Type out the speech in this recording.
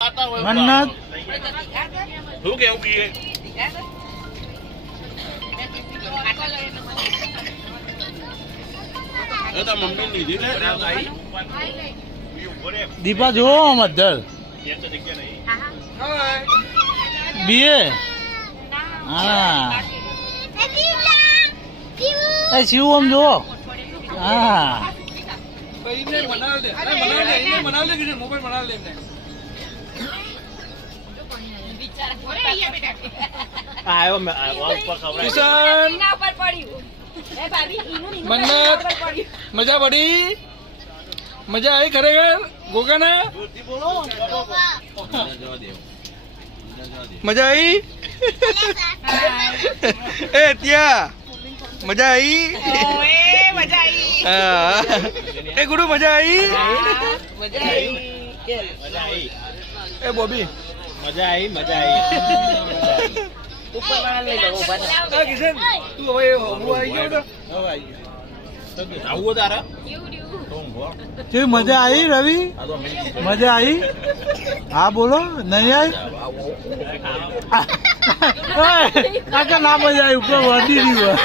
મન્નત શું કેવું પીએ મમ્મી લીધી દીપા જો મધર બીએ હા એ શિવ આમ જો હા મજા પડી મજા આવી ખરેખર ગોગાને મજા આવી એ ત્યાં મજા આવી એ ગુરુ મજા આવી એ બોબી મજા આવી કિશન તું હવે હું આવી ગયો આવું તારા કેવી મજા આવી રવિ મજા આવી હા બોલો નહીં આવી ના મજા આવી ઉપર વધી રહ્યું